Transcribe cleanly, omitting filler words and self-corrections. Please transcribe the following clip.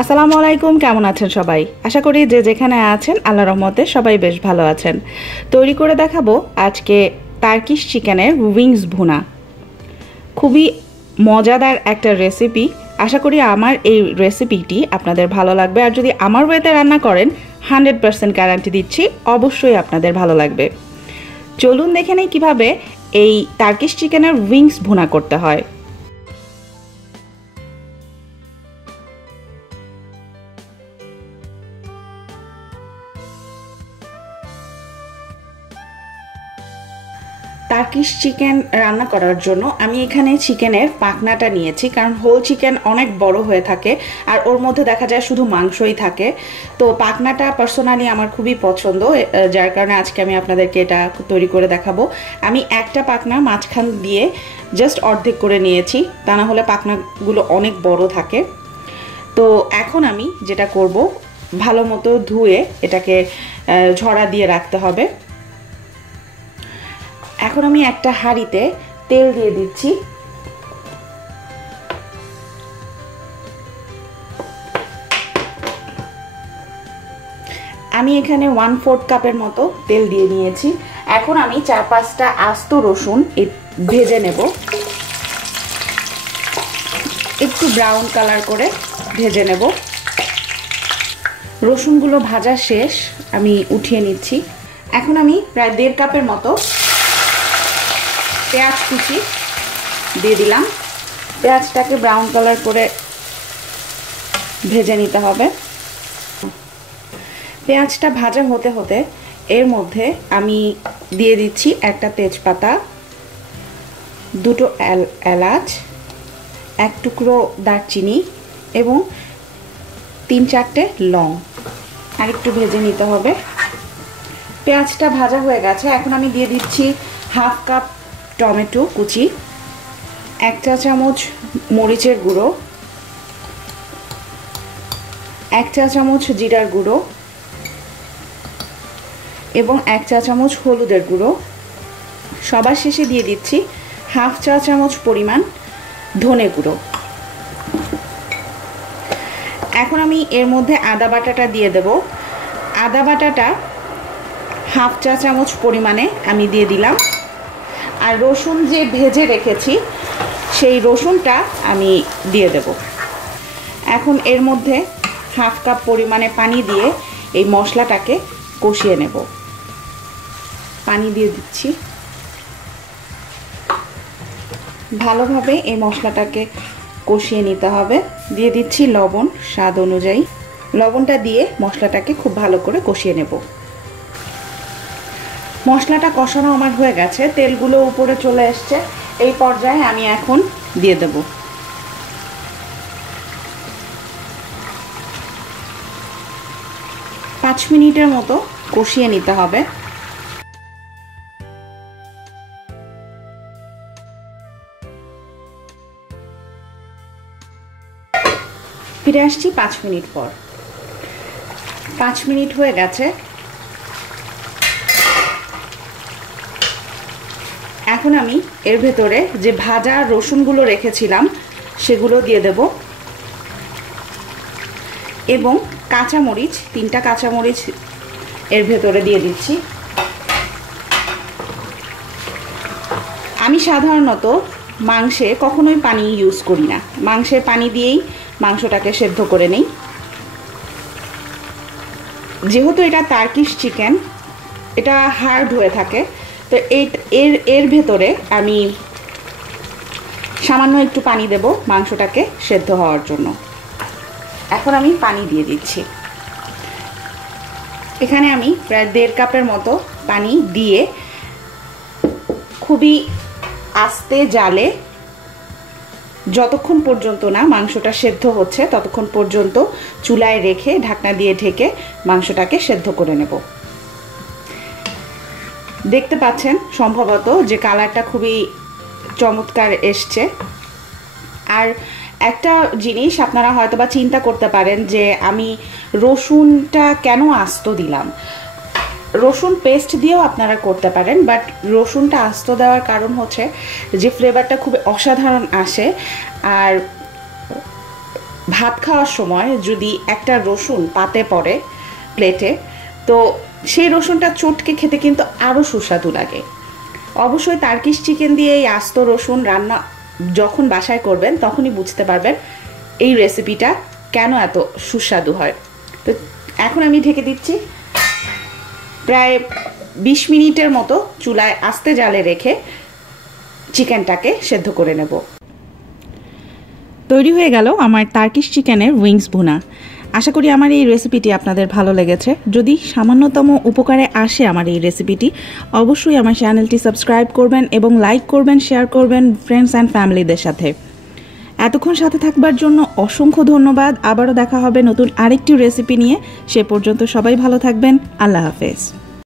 আসসালামু আলাইকুম, কেমন আছেন সবাই? আশা করি যে যেখানে আছেন আল্লাহর রহমতে সবাই বেশ ভালো আছেন। তৈরি করে দেখাবো আজকে টার্কিশ চিকেনের উইংস ভুনা। খুবই মজাদার একটা রেসিপি। আশা করি আমার এই রেসিপিটি আপনাদের ভালো লাগবে, আর যদি আমার ওয়েতে রান্না করেন 100% গ্যারান্টি দিচ্ছি অবশ্যই আপনাদের ভালো লাগবে। চলুন দেখে নেই কীভাবে এই টার্কিশ চিকেনের উইংস ভুনা করতে হয়। টার্কিশ চিকেন রান্না করার জন্য আমি এখানে চিকেনের পাখনাটা নিয়েছি, কারণ হোল চিকেন অনেক বড় হয়ে থাকে আর ওর মধ্যে দেখা যায় শুধু মাংসই থাকে। তো পাখনাটা পার্সোনালি আমার খুবই পছন্দ, যার কারণে আজকে আমি আপনাদেরকে এটা তৈরি করে দেখাবো। আমি একটা পাখনা মাঝখান দিয়ে জাস্ট অর্ধেক করে নিয়েছি, তা না হলে পাখনাগুলো অনেক বড় থাকে। তো এখন আমি যেটা করব, ভালো মতো ধুয়ে এটাকে ঝরা দিয়ে রাখতে হবে। এখন আমি একটা হাঁড়িতে তেল দিয়ে দিচ্ছি। আমি এখানে 1/4 কাপের মতো তেল দিয়ে নিয়েছি। এখন আমি 4-5টা আস্ত রসুন ভেজে নেব, একটু ব্রাউন কালার করে ভেজে নেব। রসুনগুলো ভাজা শেষ, আমি উঠিয়ে নিচ্ছি। এখন আমি প্রায় 1.5 কাপের মতো পেঁয়াজ কুচি দিয়ে দিলাম। পেঁয়াজটাকে ব্রাউন কালার করে ভেজে নিতে হবে। পেঁয়াজটা ভাজা হতে হতে এর মধ্যে আমি দিয়ে দিচ্ছি একটা তেজপাতা, 2টো এলাচ, 1 টুকরো দারচিনি এবং 3-4টে লং। আর একটু ভেজে নিতে হবে। পেঁয়াজটা ভাজা হয়ে গেছে। এখন আমি দিয়ে দিচ্ছি 1/2 কাপ টমেটো কুচি, 1 চা চামচ মরিচের গুঁড়ো, 1 চা চামচ জিরার গুঁড়ো এবং 1 চা চামচ হলুদের গুঁড়ো। সবার শেষে দিয়ে দিচ্ছি 1/2 চা চামচ পরিমাণ ধনে গুঁড়ো। এখন আমি এর মধ্যে আদা বাটাটা দিয়ে দেব। আদা বাটাটা 1/2 চা চামচ পরিমাণে আমি দিয়ে দিলাম। আর রসুন যে ভেজে রেখেছি সেই রসুনটা আমি দিয়ে দেব। এখন এর মধ্যে 1/2 কাপ পরিমাণে পানি দিয়ে এই মশলাটাকে কষিয়ে নেব। পানি দিয়ে দিচ্ছি। ভালোভাবে এই মশলাটাকে কষিয়ে নিতে হবে। দিয়ে দিচ্ছি লবণ স্বাদ অনুযায়ী। লবণটা দিয়ে মশলাটাকে খুব ভালো করে কষিয়ে নেব। মশলাটা কষানো আমার হয়ে গেছে, তেলগুলো উপরে চলে এসছে। এই পর্যায়ে আমি এখন দিয়ে দেব 5 মিনিটের মতো কষিয়ে নিতে হবে। ফিরে আসছি 5 মিনিট পর। 5 মিনিট হয়ে গেছে। এখন আমি এর ভেতরে যে ভাজা রসুনগুলো রেখেছিলাম সেগুলো দিয়ে দেব এবং কাঁচামরিচ, 3টা কাঁচামরিচ এর ভেতরে দিয়ে দিচ্ছি। আমি সাধারণত মাংসে কখনোই পানি ইউজ করি না, মাংসের পানি দিয়েই মাংসটাকে সেদ্ধ করে নেই। যেহেতু এটা টার্কিশ চিকেন, এটা হার্ড হয়ে থাকে, তো এর ভেতরে আমি সামান্য একটু পানি দেব মাংসটাকে সেদ্ধ হওয়ার জন্য। এখন আমি পানি দিয়ে দিচ্ছি। এখানে আমি প্রায় 1.5 কাপের মতো পানি দিয়ে খুবই আস্তে জালে, যতক্ষণ পর্যন্ত না মাংসটা সেদ্ধ হচ্ছে ততক্ষণ পর্যন্ত চুলায় রেখে ঢাকনা দিয়ে ঢেকে মাংসটাকে সেদ্ধ করে নেব। দেখতে পাচ্ছেন সম্ভবত যে কালারটা খুবই চমৎকার এসছে। আর একটা জিনিস আপনারা হয়তোবা চিন্তা করতে পারেন যে আমি রসুনটা কেন আস্ত দিলাম। রসুন পেস্ট দিয়েও আপনারা করতে পারেন, বাট রসুনটা আস্ত দেওয়ার কারণ হচ্ছে যে ফ্লেভারটা খুব অসাধারণ আসে। আর ভাত খাওয়ার সময় যদি একটা রসুন পাতে পড়ে প্লেটে, তো সেই রসুনটা চটকে খেতে কিন্তু আরও সুস্বাদু লাগে। অবশ্যই টার্কিশ চিকেন দিয়ে এই আস্ত রসুন রান্না যখন বাসায় করবেন তখনই বুঝতে পারবেন এই রেসিপিটা কেন এত সুস্বাদু হয়। তো এখন আমি ঢেকে দিচ্ছি, প্রায় 20 মিনিটের মতো চুলায় আস্তে জালে রেখে চিকেনটাকে সেদ্ধ করে নেব। তৈরি হয়ে গেল আমার টার্কিশ চিকেনের উইংস ভুনা। আশা করি আমার এই রেসিপিটি আপনাদের ভালো লেগেছে। যদি সামান্যতম উপকারে আসে আমার এই রেসিপিটি, অবশ্যই আমার চ্যানেলটি সাবস্ক্রাইব করবেন এবং লাইক করবেন, শেয়ার করবেন ফ্রেন্ডস অ্যান্ড ফ্যামিলিদের সাথে। এতক্ষণ সাথে থাকবার জন্য অসংখ্য ধন্যবাদ। আবারও দেখা হবে নতুন আরেকটি রেসিপি নিয়ে। সে পর্যন্ত সবাই ভালো থাকবেন। আল্লাহ হাফেজ।